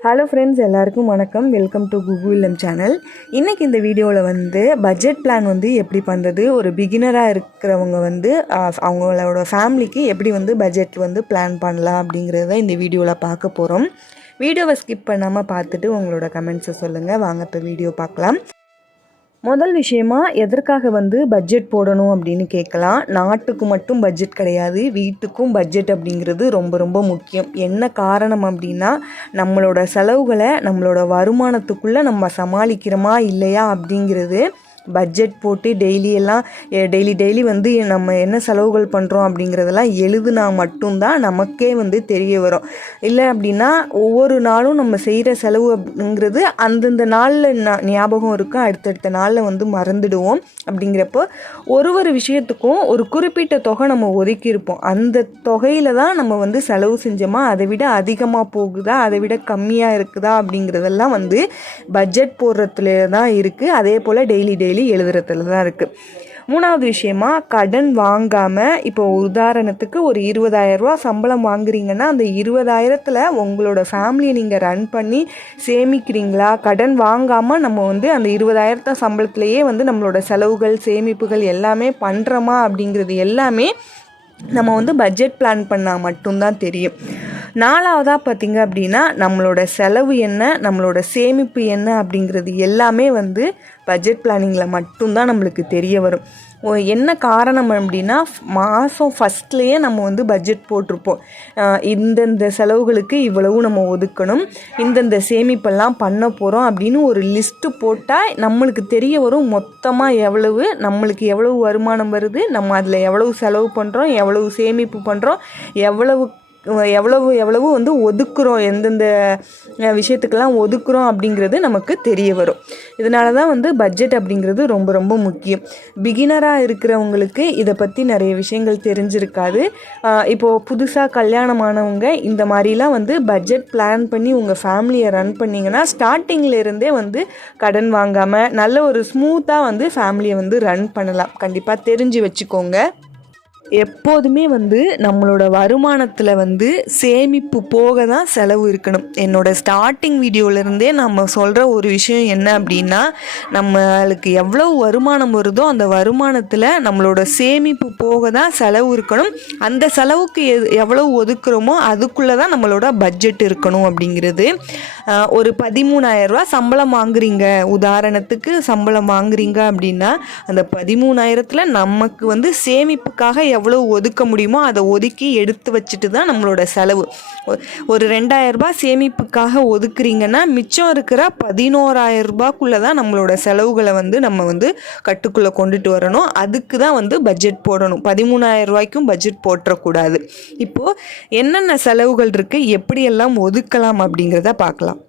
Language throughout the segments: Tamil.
ஹலோ ஃப்ரெண்ட்ஸ் எல்லாருக்கும் வணக்கம். வெல்கம் டு குகுலம் சேனல் இன்றைக்கி இந்த வீடியோவில் வந்து பட்ஜெட் பிளான் வந்து எப்படி பண்ணுறது ஒரு பிகினராக இருக்கிறவங்க வந்து அவங்களோட ஃபேமிலிக்கு எப்படி வந்து பட்ஜெட் வந்து பிளான் பண்ணலாம் அப்படிங்கிறத இந்த வீடியோவில் பார்க்க போகிறோம் வீடியோவை ஸ்கிப் பண்ணாமல் பார்த்துட்டு உங்களோட கமெண்ட்ஸை சொல்லுங்கள் வாங்க இப்போ வீடியோ பார்க்கலாம். முதல் விஷயமா எதற்காக வந்து பட்ஜெட் போடணும் அப்படின்னு கேட்கலாம். நாட்டுக்கு மட்டும் பட்ஜெட் கிடையாது வீட்டுக்கும் பட்ஜெட் அப்படிங்கிறது ரொம்ப ரொம்ப முக்கியம். என்ன காரணம் அப்படின்னா நம்மளோட செலவுகளை நம்மளோட வருமானத்துக்குள்ளே நம்ம சமாளிக்கிறோமா இல்லையா அப்படிங்கிறது பட்ஜெட் போட்டு டெய்லி எல்லாம் டெய்லி டெய்லி வந்து நம்ம என்ன செலவுகள் பண்ணுறோம் அப்படிங்கிறதெல்லாம் எழுதுனா மட்டும்தான் நமக்கே வந்து தெரிய வரும். இல்லை அப்படின்னா ஒவ்வொரு நாளும் நம்ம செய்கிற செலவு அப்படிங்கிறது அந்தந்த நாளில் ஞாபகம் இருக்கும் அடுத்தடுத்த நாளில் வந்து மறந்துடுவோம். அப்படிங்கிறப்போ ஒரு ஒரு விஷயத்துக்கும் ஒரு குறிப்பிட்ட தொகை நம்ம ஒதுக்கியிருப்போம் அந்த தொகையில் தான் நம்ம வந்து செலவு செஞ்சோமா அதை விட அதிகமாக போகுதா அதை விட கம்மியாக இருக்குதா அப்படிங்கிறதெல்லாம் வந்து பட்ஜெட் போடுறதுல தான் இருக்குது அதே போல் டெய்லி டெய்லி எழுதுறதுல தான் இருக்குது மூணாவது விஷயமா கடன் வாங்காமல் இப்போ உதாரணத்துக்கு ஒரு 20000 ரூபா சம்பளம் வாங்குறீங்கன்னா அந்த இருபதாயிரத்தில் உங்களோட ஃபேமிலியை நீங்கள் ரன் பண்ணி சேமிக்கிறீங்களா? கடன் வாங்காமல் நம்ம வந்து அந்த இருபதாயிரத்த சம்பளத்திலேயே வந்து நம்மளோட செலவுகள் சேமிப்புகள் எல்லாமே பண்ணுறோமா அப்படிங்கிறது எல்லாமே நம்ம வந்து பட்ஜெட் பிளான் பண்ணால் மட்டும்தான் தெரியும். நாலாவதாக பார்த்தீங்க அப்படின்னா நம்மளோட செலவு என்ன நம்மளோட சேமிப்பு என்ன அப்படிங்கிறது எல்லாமே வந்து பட்ஜெட் பிளானிங்கில் மட்டும்தான் நம்மளுக்கு தெரிய வரும். என்ன காரணம் அப்படின்னா மாதம் ஃபஸ்ட்லேயே நம்ம வந்து பட்ஜெட் போட்டிருப்போம். இந்தந்த செலவுகளுக்கு இவ்வளவு நம்ம ஒதுக்கணும் இந்தந்த சேமிப்பெல்லாம் பண்ண போகிறோம் அப்படின்னு ஒரு லிஸ்ட்டு போட்டால் நம்மளுக்கு தெரிய வரும் மொத்தமாக எவ்வளவு நம்மளுக்கு எவ்வளவு வருமானம் வருது நம்ம அதில் எவ்வளவு செலவு பண்ணுறோம் எவ்வளவு சேமிப்பு பண்ணுறோம் எவ்வளவு எவ்வளவு எவ்வளவு வந்து ஒதுக்குறோம் எந்தெந்த விஷயத்துக்கெல்லாம் ஒதுக்குறோம் அப்படிங்கிறது நமக்கு தெரிய வரும். இதனால தான் வந்து பட்ஜெட் அப்படிங்கிறது ரொம்ப ரொம்ப முக்கியம். பிகினராக இருக்கிறவங்களுக்கு இதை பற்றி நிறைய விஷயங்கள் தெரிஞ்சிருக்காது. இப்போது புதுசாக கல்யாணமானவங்க இந்த மாதிரிலாம் வந்து பட்ஜெட் பிளான் பண்ணி உங்கள் ஃபேமிலியை ரன் பண்ணிங்கன்னா ஸ்டார்டிங்லேருந்தே வந்து கடன் வாங்காமல் நல்ல ஒரு ஸ்மூத்தாக வந்து ஃபேமிலியை வந்து ரன் பண்ணலாம். கண்டிப்பாக தெரிஞ்சு வச்சுக்கோங்க. எப்போதுமே வந்து நம்மளோட வருமானத்தில் வந்து சேமிப்பு போக தான் செலவு இருக்கணும். என்னோட ஸ்டார்டிங் வீடியோலேருந்தே நம்ம சொல்கிற ஒரு விஷயம் என்ன அப்படின்னா நம்மளுக்கு எவ்வளவு வருமானம் வருதோ அந்த வருமானத்தில் நம்மளோட சேமிப்பு போக தான் செலவு இருக்கணும். அந்த செலவுக்கு எது எவ்வளோ ஒதுக்குறோமோ அதுக்குள்ளே தான் நம்மளோட பட்ஜெட் இருக்கணும் அப்படிங்கிறது. ஒரு பதிமூணாயிரரூவா சம்பளம் வாங்குறீங்க. உதாரணத்துக்கு சம்பளம் வாங்குறீங்க அப்படின்னா அந்த பதிமூணாயிரத்தில் நமக்கு வந்து சேமிப்புக்காக எவ்வளோ ஒதுக்க முடியுமோ அதை ஒதுக்கி எடுத்து வச்சுட்டு தான் நம்மளோட செலவு. ஒ- ஒரு ரெண்டாயிரரூபா சேமிப்புக்காக ஒதுக்குறீங்கன்னா மிச்சம் இருக்கிற பதினோராயிரரூபாக்குள்ளே தான் நம்மளோட செலவுகளை வந்து நம்ம வந்து கட்டுக்குள்ளே கொண்டுட்டு வரணும். அதுக்கு தான் வந்து பட்ஜெட் போடணும். பதிமூணாயிரம் ரூபாய்க்கும் பட்ஜெட் போட்டுறக்கூடாது இப்போது என்னென்ன செலவுகள் இருக்குது எப்படியெல்லாம் ஒதுக்கலாம் அப்படிங்கிறத பார்க்கலாம்.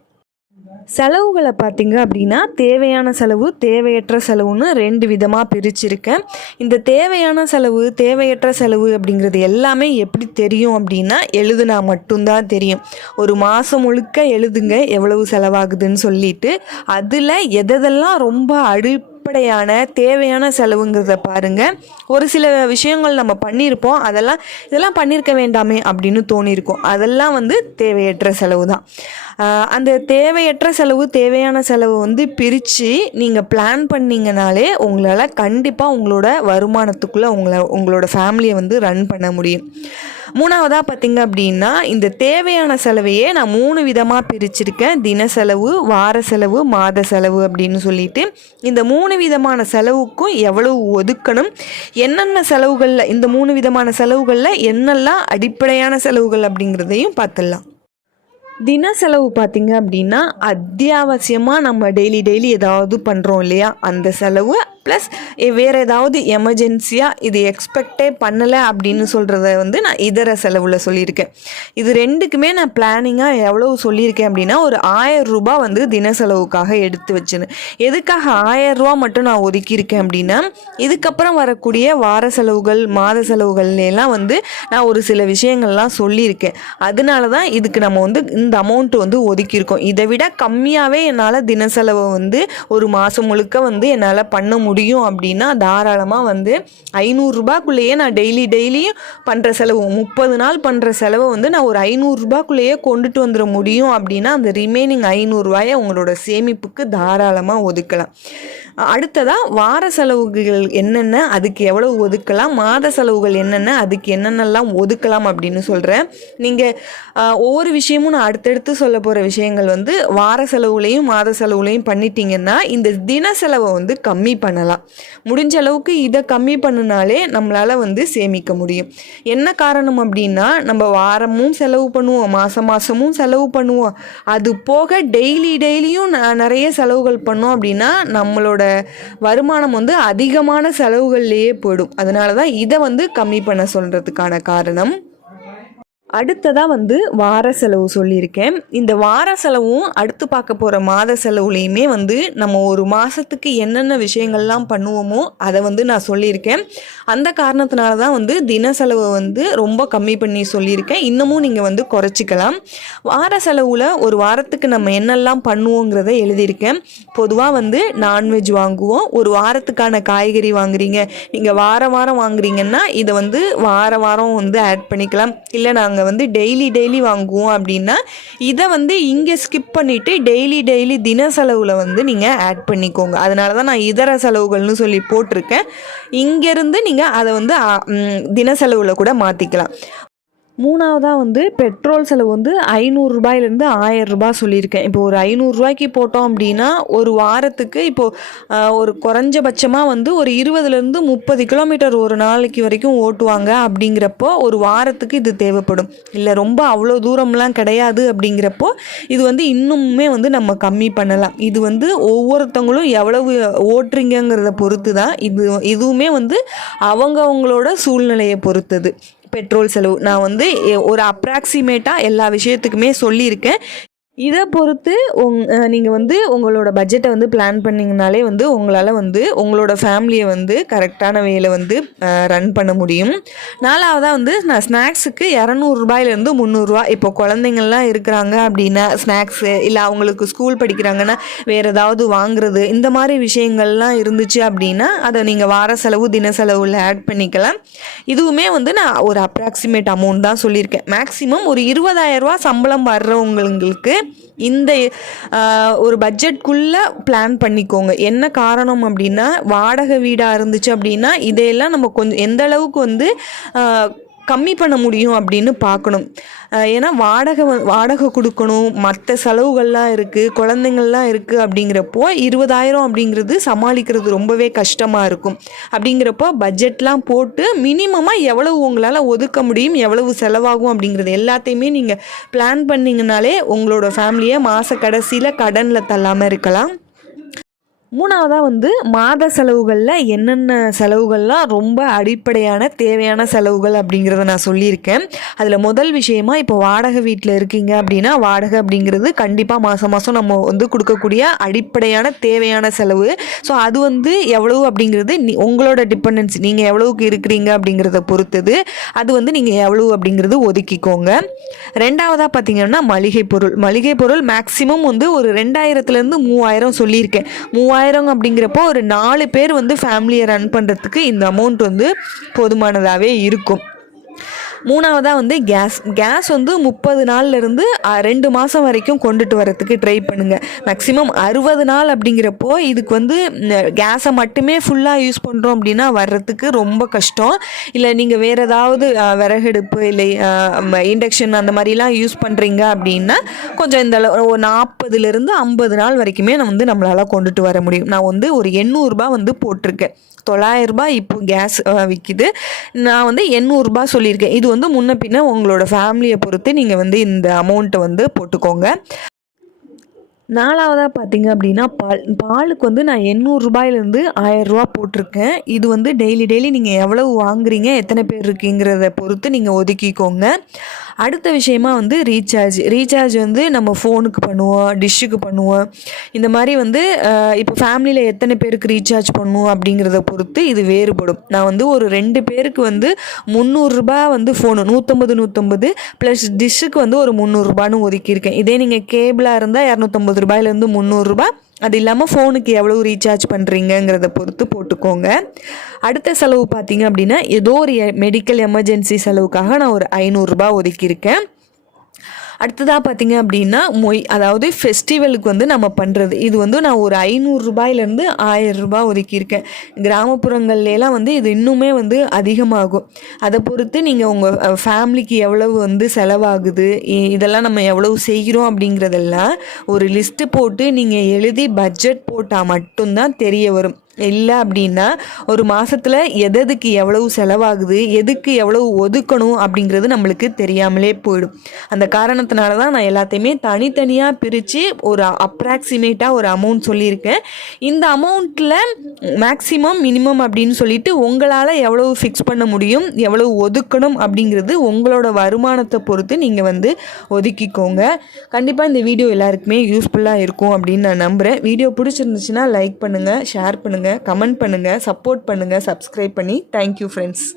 செலவுகளை பார்த்தீங்க அப்படின்னா தேவையான செலவு தேவையற்ற செலவுன்னு ரெண்டு விதமாக பிரிச்சிருக்கேன். இந்த தேவையான செலவு தேவையற்ற செலவு அப்படிங்கிறது எல்லாமே எப்படி தெரியும் அப்படின்னா எழுதுனா மட்டும்தான் தெரியும். ஒரு மாதம் முழுக்க எழுதுங்க எவ்வளவு செலவாகுதுன்னு சொல்லிட்டு அதில் எதெல்லாம் ரொம்ப அடு அடிப்படையான தேவையான செலவுங்கிறத பாருங்க. ஒரு சில விஷயங்கள் நம்ம பண்ணியிருப்போம். அதெல்லாம் இதெல்லாம் பண்ணியிருக்க வேண்டாமே அப்படின்னு தோணியிருக்கும். அதெல்லாம் வந்து தேவையற்ற செலவு தான் அந்த தேவையற்ற செலவு தேவையான செலவு வந்து பிரித்து நீங்கள் பிளான் பண்ணிங்கனாலே உங்களால் கண்டிப்பாக உங்களோட வருமானத்துக்குள்ளே உங்களை உங்களோட ஃபேமிலியை வந்து ரன் பண்ண முடியும். மூணாவதாக பார்த்தீங்க அப்படின்னா இந்த தேவையான செலவையே நான் மூணு விதமாக பிரிச்சிருக்கேன். தின செலவு வார செலவு மாத செலவு அப்படின்னு சொல்லிட்டு. இந்த மூணு விதமான செலவுக்கும் எவ்வளவு ஒதுக்கணும்? என்னென்ன செலவுகளில் இந்த மூணு விதமான செலவுகளில் என்னெல்லாம் அடிப்படையான செலவுகள் அப்படிங்கிறதையும் பார்த்துடலாம் தின செலவு பார்த்தீங்க அப்படின்னா அத்தியாவசியமாக நம்ம டெய்லி டெய்லி ஏதாவது பண்ணுறோம் இல்லையா? அந்த செலவு ப்ளஸ் வேறு ஏதாவது எமர்ஜென்சியாக இது எக்ஸ்பெக்டே பண்ணலை அப்படின்னு சொல்கிறத வந்து நான் இதர செலவில் சொல்லியிருக்கேன். இது ரெண்டுக்குமே நான் பிளானிங்காக எவ்வளவு சொல்லியிருக்கேன் அப்படின்னா ஒரு ஆயிரம் ரூபாய் வந்து தின செலவுக்காக எடுத்து வச்சுன்னு. எதுக்காக ஆயிரம் ரூபா மட்டும் நான் ஒதுக்கியிருக்கேன் அப்படின்னா இதுக்கப்புறம் வரக்கூடிய வார செலவுகள் மாத செலவுகள்லாம் வந்து நான் ஒரு சில விஷயங்கள்லாம் சொல்லியிருக்கேன். அதனால தான் இதுக்கு நம்ம வந்து இந்த அமௌண்ட் வந்து ஒதுக்கியிருக்கோம். இதை விட கம்மியாகவே என்னால் தின செலவை வந்து ஒரு மாதம் முழுக்க வந்து என்னால் பண்ண முடியும். முடியும் அப்படின்னா தாராளமாக வந்து ஐநூறுரூபாக்குள்ளேயே நான் டெய்லி டெய்லியும் பண்ணுற செலவு முப்பது நாள் பண்ணுற செலவை வந்து நான் ஒரு ஐநூறுரூபாக்குள்ளேயே கொண்டுட்டு வந்துட முடியும் அப்படின்னா அந்த ரிமைனிங் ஐநூறுரூவாயை உங்களோட சேமிப்புக்கு தாராளமாக ஒதுக்கலாம். அடுத்ததாக வார செலவுகள் என்னென்ன அதுக்கு எவ்வளவு ஒதுக்கலாம் மாத செலவுகள் என்னென்ன அதுக்கு என்னென்னலாம் ஒதுக்கலாம் அப்படின்னு சொல்கிறேன் நீங்கள் ஒவ்வொரு விஷயமும் நான் அடுத்தடுத்து சொல்ல போகிற விஷயங்கள் வந்து வார செலவுலையும் மாத செலவுலையும் பண்ணிட்டீங்கன்னா இந்த தின செலவை வந்து கம்மி பண்ணலாம். முடிஞ்ச அளவுக்கு இதை கம்மி பண்ணினாலே நம்மளால் வந்து சேமிக்க முடியும். என்ன காரணம் அப்படின்னா நம்ம வாரமும் செலவு பண்ணுவோம் மாதம் மாதமும் செலவு பண்ணுவோம். அது போக டெய்லி டெய்லியும் நிறைய செலவுகள் பண்ணோம் அப்படின்னா நம்மளோட வருமானம் வந்து அதிகமான செலவுகள்லேயே போயிடும். அதனால தான் இதை வந்து கம்மி பண்ண சொல்கிறதுக்கான காரணம். அடுத்ததாக வந்து வார செலவு சொல்லியிருக்கேன். இந்த வார செலவும் அடுத்து பார்க்க போகிற மாத செலவுலேயுமே வந்து நம்ம ஒரு மாதத்துக்கு என்னென்ன விஷயங்கள்லாம் பண்ணுவோமோ அதை வந்து நான் சொல்லியிருக்கேன். அந்த காரணத்தினால தான் வந்து தின செலவை வந்து ரொம்ப கம்மி பண்ணி சொல்லியிருக்கேன். இன்னமும் நீங்கள் வந்து குறைச்சிக்கலாம். வார செலவில் ஒரு வாரத்துக்கு நம்ம என்னெல்லாம் பண்ணுவோங்கிறத எழுதியிருக்கேன். பொதுவாக வந்து நான்வெஜ் வாங்குவோம். ஒரு வாரத்துக்கான காய்கறி வாங்குறீங்க. நீங்கள் வார வாரம் வாங்குறீங்கன்னா இதை வந்து வார வாரம் வந்து ஆட் பண்ணிக்கலாம். இல்லை நாங்கள் நாங்கள் வந்து டெய்லி டெய்லி வாங்குவோம் அப்படின்னா இதை வந்து இங்கே ஸ்கிப் பண்ணிவிட்டு டெய்லி டெய்லி தின செலவில் வந்து நீங்கள் ஆட் பண்ணிக்கோங்க. அதனால தான் நான் இதர செலவுகள்னு சொல்லி போட்டிருக்கேன். இங்கேருந்து நீங்கள் அதை வந்து தின செலவில் கூட மாற்றிக்கலாம் மூணாவதாக வந்து பெட்ரோல் செலவு வந்து ஐநூறுரூபாயிலேருந்து ஆயரூபா சொல்லியிருக்கேன். இப்போ ஒரு ஐநூறுரூவாய்க்கு போட்டோம் அப்படின்னா ஒரு வாரத்துக்கு இப்போது ஒரு குறைஞ்சபட்சமாக வந்து ஒரு இருபதுலேருந்து முப்பது கிலோமீட்டர் ஒரு நாளைக்கு வரைக்கும் ஓட்டுவாங்க அப்படிங்கிறப்போ ஒரு வாரத்துக்கு இது தேவைப்படும். இல்லை ரொம்ப அவ்வளோ தூரம்லாம் கிடையாது அப்படிங்கிறப்போ இது வந்து இன்னுமே வந்து நம்ம கம்மி பண்ணலாம். இது வந்து ஒவ்வொருத்தவங்களும் எவ்வளவு ஓட்டுறீங்கங்கிறத பொறுத்து தான் இது இதுவுமே வந்து அவங்கவங்களோட சூழ்நிலையை பொறுத்தது. பெட்ரோல் செலவு. நான் வந்து ஒரு அப்ராக்சிமேட்டாக எல்லா விஷயத்துக்குமே சொல்லியிருக்கேன். இதை பொறுத்து உங் நீங்கள் வந்து உங்களோட பட்ஜெட்டை வந்து பிளான் பண்ணிங்கனாலே வந்து உங்களால் வந்து உங்களோட ஃபேமிலியை வந்து கரெக்டான வேயில் வந்து ரன் பண்ண முடியும். நாலாவதாக வந்து நான் ஸ்நாக்ஸுக்கு இரநூறுபாயிலேருந்து முந்நூறுரூவா இப்போ குழந்தைங்கள்லாம் இருக்கிறாங்க அப்படின்னா ஸ்நாக்ஸு இல்லை அவங்களுக்கு ஸ்கூல் படிக்கிறாங்கன்னா வேறு ஏதாவது வாங்குறது இந்த மாதிரி விஷயங்கள்லாம் இருந்துச்சு அப்படின்னா அதை நீங்கள் வார செலவு தின செலவில் ஆட் பண்ணிக்கலாம். இதுவுமே வந்து நான் ஒரு அப்ராக்சிமேட் அமௌண்ட் தான் சொல்லியிருக்கேன். மேக்ஸிமம் ஒரு இருபதாயிரரூவா சம்பளம் வர்றவங்களுக்கு இந்த ஒரு பட்ஜெட்குள்ளே பிளான் பண்ணிக்கோங்க. என்ன காரணம் அப்படின்னா வாடகை வீடாக இருந்துச்சு அப்படின்னா இதையெல்லாம் நம்ம கொஞ்சம் எந்த அளவுக்கு வந்து கம்மி பண்ண முடியும் அப்படின்னு பார்க்கணும். ஏன்னா வாடகை வாடகை கொடுக்கணும். மற்ற செலவுகள்லாம் இருக்குது குழந்தைங்கள்லாம் இருக்குது அப்படிங்கிறப்போ இருபதாயிரம் அப்படிங்கிறது சமாளிக்கிறது ரொம்பவே கஷ்டமாக இருக்கும். அப்படிங்கிறப்போ பட்ஜெட்லாம் போட்டு மினிமமாக எவ்வளவு உங்களால் ஒதுக்க முடியும் எவ்வளவு செலவாகும் அப்படிங்கிறது எல்லாத்தையுமே நீங்கள் பிளான் பண்ணிங்கனாலே உங்களோட ஃபேமிலியை மாத கடைசியில் கடனில் தள்ளாமல் இருக்கலாம். மூணாவதாக வந்து மாத செலவுகளில் என்னென்ன செலவுகள்லாம் ரொம்ப அடிப்படையான தேவையான செலவுகள் அப்படிங்கிறத நான் சொல்லியிருக்கேன். அதில் முதல் விஷயமா இப்போ வாடகை வீட்டில் இருக்கீங்க அப்படின்னா வாடகை அப்படிங்கிறது கண்டிப்பாக மாதம் மாதம் நம்ம வந்து கொடுக்கக்கூடிய அடிப்படையான தேவையான செலவு. ஸோ அது வந்து எவ்வளவு அப்படிங்கிறது நீ- உங்களோட டிபெண்டன்சி நீங்கள் எவ்வளவுக்கு இருக்கிறீங்க அப்படிங்கிறத பொறுத்தது. அது வந்து நீங்கள் எவ்வளவு அப்படிங்கிறது ஒதுக்கிக்கோங்க. ரெண்டாவதாக பார்த்தீங்கன்னா மளிகை பொருள். மளிகை பொருள் மேக்ஸிமம் வந்து ஒரு ரெண்டாயிரத்துலேருந்து மூவாயிரம் சொல்லியிருக்கேன். மூவாயிரம் அப்படிங்கிறப்போ ஒரு நாலு பேர் வந்து ஃபேமிலியை ரன் பண்ணுறதுக்கு இந்த அமௌண்ட் வந்து போதுமானதாகவே இருக்கும். மூணாவதாக வந்து கேஸ் கேஸ் வந்து முப்பது நாள்லேருந்து ரெண்டு மாதம் வரைக்கும் கொண்டுட்டு வரத்துக்கு ட்ரை பண்ணுங்கள் மேக்ஸிமம் அறுபது நாள் அப்படிங்கிறப்போ இதுக்கு வந்து கேஸை மட்டுமே ஃபுல்லாக யூஸ் பண்ணுறோம் அப்படின்னா வர்றதுக்கு ரொம்ப கஷ்டம். இல்லை நீங்கள் வேறு ஏதாவது அஹ், விறகடுப்பு இல்லை இண்டக்ஷன் அந்த மாதிரிலாம் யூஸ் பண்ணுறீங்க அப்படின்னா கொஞ்சம் இந்த அளவு ஒரு நாற்பதுலேருந்து ஐம்பது நாள் வரைக்குமே நான் வந்து நம்மளால் கொண்டுட்டு வர முடியும். நான் வந்து ஒரு எண்ணூறுரூபா வந்து போட்டிருக்கேன். தொள்ளாயிரரூபா இப்போ கேஸ் விற்கிது நான் வந்து எண்ணூறுரூபா சொல்லியிருக்கேன். இது வந்து முன்ன பின்ன உங்களோட ஃபேமிலியை பொறுத்து நீங்கள் வந்து இந்த அமௌண்ட்டை வந்து போட்டுக்கோங்க. நாலாவதாக பார்த்தீங்க அப்படின்னா பால் பாலுக்கு வந்து நான் எண்ணூறுரூபாயிலேருந்து ஆயரூபா போட்டிருக்கேன். இது வந்து டெய்லி டெய்லி நீங்கள் எவ்வளவு வாங்குறீங்க எத்தனை பேர் இருக்கீங்கிறத பொறுத்து நீங்கள் ஒதுக்கிக்கோங்க. அடுத்த விஷயமா வந்து ரீசார்ஜ் ரீசார்ஜ் வந்து நம்ம ஃபோனுக்கு பண்ணுவோம் டிஷ்ஷுக்கு பண்ணுவோம். இந்த மாதிரி வந்து இப்போ ஃபேமிலியில் எத்தனை பேருக்கு ரீசார்ஜ் பண்ணுவோம் அப்படிங்கிறத பொறுத்து இது வேறுபடும். நான் வந்து ஒரு ரெண்டு பேருக்கு வந்து முந்நூறுரூபா வந்து ஃபோனு நூற்றம்பது நூற்றம்பது ப்ளஸ் டிஷ்ஷுக்கு வந்து ஒரு முந்நூறுரூபான்னு ஒதுக்கியிருக்கேன். இதே நீங்கள் கேபிளாக இருந்தால் இரநூத்தம்பது ஐம்பது ரூபாயிலேருந்து முந்நூறுரூபா அது இல்லாமல் ஃபோனுக்கு எவ்வளோ ரீசார்ஜ் பண்ணுறீங்கிறத பொறுத்து போட்டுக்கோங்க. அடுத்த செலவு பார்த்தீங்க அப்படின்னா ஏதோ ஒரு மெடிக்கல் எமர்ஜென்சி செலவுக்காக நான் ஒரு ஐநூறுரூபா ஒதுக்கியிருக்கேன். அடுத்ததாக பார்த்தீங்க அப்படின்னா மொய் அதாவது ஃபெஸ்டிவலுக்கு வந்து நம்ம பண்ணுறது இது வந்து நான் ஒரு ஐநூறுரூபாயிலேருந்து ஆயிரம் ரூபாய் ஒதுக்கியிருக்கேன். கிராமப்புறங்கள்லாம் வந்து இது இன்னுமே வந்து அதிகமாகும். அதை பொறுத்து நீங்கள் உங்கள் ஃபேமிலிக்கு எவ்வளவு வந்து செலவாகுது இ- இதெல்லாம் நம்ம எவ்வளவு செய்கிறோம் அப்படிங்கிறதெல்லாம் ஒரு லிஸ்ட்டு போட்டு நீங்கள் எழுதி பட்ஜெட் போட்டால் மட்டும்தான் தெரிய வரும். இல்லை அப்படின்னா ஒரு மாதத்தில் எதெதுக்கு எவ்வளவு செலவாகுது எதுக்கு எவ்வளவு ஒதுக்கணும் அப்படிங்கிறது நம்மளுக்கு தெரியாமலே போயிடும். அந்த காரணத்தினால தான் நான் எல்லாத்தையுமே தனித்தனியாக பிரித்து ஒரு அப்ராக்சிமேட்டாக ஒரு அமௌண்ட் சொல்லியிருக்கேன். இந்த அமௌண்ட்டில் மேக்ஸிமம் மினிமம் அப்படின்னு சொல்லிட்டு உங்களால் எவ்வளவு ஃபிக்ஸ் பண்ண முடியும் எவ்வளவு ஒதுக்கணும் அப்படிங்கிறது உங்களோட வருமானத்தை பொறுத்து நீங்கள் வந்து ஒதுக்கிக்கோங்க. கண்டிப்பாக இந்த வீடியோ எல்லாருக்குமே யூஸ்ஃபுல்லாக இருக்கும் அப்படின்னு நான் நம்புகிறேன் வீடியோ பிடிச்சிருந்துச்சுன்னா லைக் பண்ணுங்கள் ஷேர் பண்ணுங்கள் பண்ணுங்கள் கமெண்ட் பண்ணுங்கள் சப்போர்ட் பண்ணுங்கள் சப்ஸ்கிரைப் பண்ணி தேங்க்யூ ஃப்ரெண்ட்ஸ்